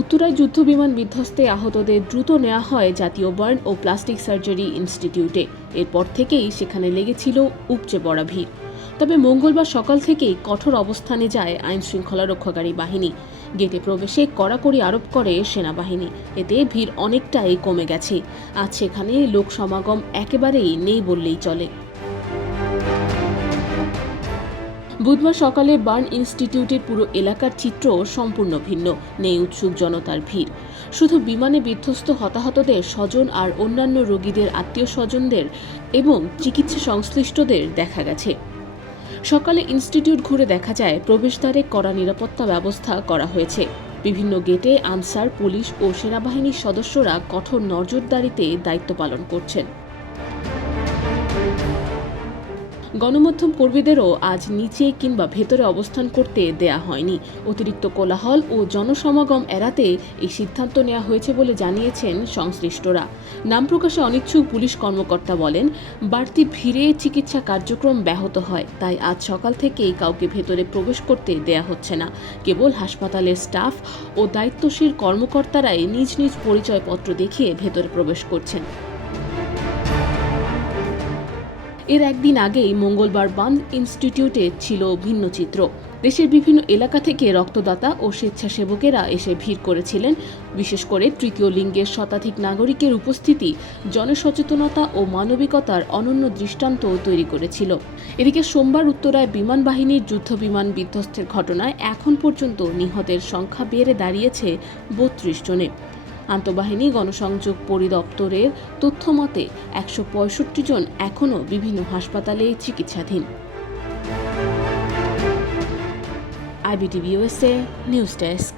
উত্তরায় যুদ্ধবিমান বিধ্বস্তে আহতদের দ্রুত নেওয়া হয় জাতীয় বার্ন ও প্লাস্টিক সার্জারি ইনস্টিটিউটে। এরপর থেকেই সেখানে লেগেছিল উপচে পড়া ভিড়। তবে মঙ্গলবার সকাল থেকেই কঠোর অবস্থানে যায় আইন শৃঙ্খলা রক্ষাকারী বাহিনী। গেটে প্রবেশে কড়াকড়ি আরোপ করে সেনাবাহিনী। এতে ভিড় অনেকটাই কমে গেছে। আজ সেখানে লোক সমাগম একেবারেই নেই বললেই চলে। বুধবার সকালে বার্ন ইনস্টিটিউটের পুরো এলাকার চিত্র সম্পূর্ণ ভিন্ন, নেই উৎসুক জনতার ভিড়। শুধু বিমানে বিধ্বস্ত হতাহতদের স্বজন আর অন্যান্য রোগীদের আত্মীয় স্বজনদের এবং চিকিৎসা সংশ্লিষ্টদের দেখা গেছে। সকালে ইনস্টিটিউট ঘুরে দেখা যায়, প্রবেশদ্বারে কড়া নিরাপত্তা ব্যবস্থা করা হয়েছে। বিভিন্ন গেটে আনসার, পুলিশ ও সেনাবাহিনীর সদস্যরা কঠোর নজরদারিতে দায়িত্ব পালন করছেন। গণমাধ্যম কর্মীদেরও আজ নিচে কিংবা ভেতরে অবস্থান করতে দেয়া হয়নি। অতিরিক্ত কোলাহল ও জনসমাগম এড়াতে এই সিদ্ধান্ত নেওয়া হয়েছে বলে জানিয়েছেন সংশ্লিষ্টরা। নাম প্রকাশে অনিচ্ছুক পুলিশ কর্মকর্তা বলেন, বাড়তি ভিড়ে চিকিৎসা কার্যক্রম ব্যাহত হয়, তাই আজ সকাল থেকেই কাউকে ভেতরে প্রবেশ করতে দেয়া হচ্ছে না। কেবল হাসপাতালের স্টাফ ও দায়িত্বশীল কর্মকর্তারাই নিজ নিজ পরিচয়পত্র দেখিয়ে ভেতরে প্রবেশ করছেন। এর একদিন আগেই মঙ্গলবার বান্দ ইনস্টিটিউটে ছিল ভিন্ন চিত্র। দেশের বিভিন্ন এলাকা থেকে রক্তদাতা ও স্বেচ্ছাসেবকেরা এসে ভিড় করেছিলেন। বিশেষ করে তৃতীয় লিঙ্গের শতাধিক নাগরিকের উপস্থিতি জনসচেতনতা ও মানবিকতার অনন্য দৃষ্টান্ত তৈরি করেছিল। এদিকে সোমবার উত্তরায় বিমান বাহিনীর যুদ্ধ বিমান বিধ্বস্তের ঘটনায় এখন পর্যন্ত নিহতের সংখ্যা বেড়ে দাঁড়িয়েছে বত্রিশ জনে। আন্তঃবাহিনী গণসংযোগ পরিদপ্তরের তথ্য মতে একশো পঁয়ষট্টি জন এখনও বিভিন্ন হাসপাতালে চিকিৎসাধীন। IBT news desk